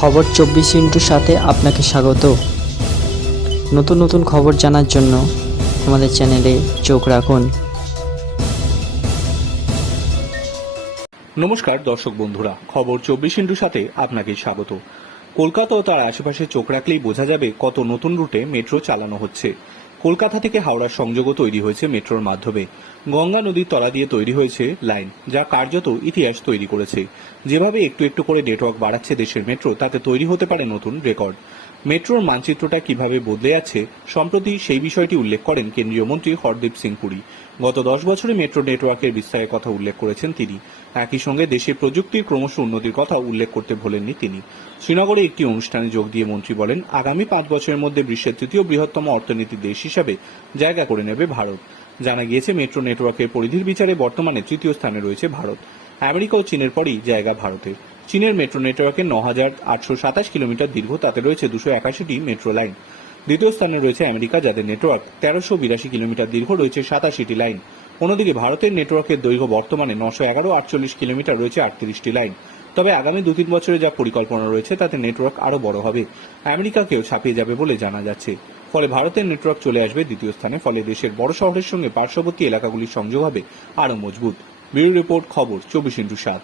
খবর চব্বিশ ইন্টুর সাথে আপনাকে স্বাগত। নতুন নতুন খবর জানার জন্য আমাদের চ্যানেলে চোখ রাখুন। নমস্কার দর্শক বন্ধুরা, খবর চব্বিশ ইন্টুর সাথে আপনাকে স্বাগত। কলকাতা ও তার আশেপাশে চোখ রাখলেই বোঝা যাবে কত নতুন রুটে মেট্রো চালানো হচ্ছে। কলকাতা থেকে হাওড়ার সংযোগও তৈরি হয়েছে মেট্রোর মাধ্যমে। গঙ্গা নদীর তলা দিয়ে তৈরি হয়েছে লাইন, যা কার্যত ইতিহাস তৈরি করেছে। যেভাবে একটু একটু করে নেটওয়ার্ক বাড়াচ্ছে দেশের মেট্রো, তাতে তৈরি হতে পারে নতুন রেকর্ড। মেট্রোর মানচিত্রটা কীভাবে বদলে আছে সম্প্রতি সেই বিষয়টি উল্লেখ করেন কেন্দ্রীয় মন্ত্রী হরদীপ সিং পুরী। গত দশ বছরে মেট্রো নেটওয়ার্কের বিস্তারের কথা উল্লেখ করেছেন তিনি। একই সঙ্গে দেশের প্রযুক্তির ক্রমশ উন্নতির কথা উল্লেখ করতে ভোলেননি তিনি। শ্রীনগরে একটি অনুষ্ঠানে যোগ দিয়ে মন্ত্রী বলেন, আগামী পাঁচ বছরের মধ্যে বিশ্বের তৃতীয় বৃহত্তম অর্থনীতির দেশ হিসাবে জায়গা করে নেবে ভারত। জানা গিয়েছে, মেট্রো নেটওয়ার্কের পরিধির বিচারে বর্তমানে তৃতীয় স্থানে রয়েছে ভারত। আমেরিকা ও চীনের পরেই জায়গা ভারতের। চীনের মেট্রো নেটওয়ার্কের ন হাজার আটশো সাতাশ কিলোমিটার দীর্ঘ, তাতে রয়েছে দুশো একাশিটি মেট্রো লাইন। দ্বিতীয় স্থানে রয়েছে আমেরিকা, যাদের নেটওয়ার্ক তেরোশো বিরাশি কিলোমিটার দীর্ঘ, রয়েছে সাতাশিটি লাইন। অন্যদিকে ভারতের নেটওয়ার্কের দৈর্ঘ্য বর্তমানে নশো এগারো আটচল্লিশ কিলোমিটার, রয়েছে আটত্রিশটি লাইন। তবে আগামী দু তিন বছরে যা পরিকল্পনা রয়েছে, তাতে নেটওয়ার্ক আরও বড় হবে। আমেরিকাকেও ছাপিয়ে যাবে বলে জানা যাচ্ছে। ফলে ভারতের নেটওয়ার্ক চলে আসবে দ্বিতীয় স্থানে, ফলে দেশের বড় শহরের সঙ্গে পার্শ্ববর্তী এলাকাগুলির সংযোগ হবে আরও মজবুত। ব্যুরো রিপোর্ট, খবর, চব্বিশ ইন্টু সাত।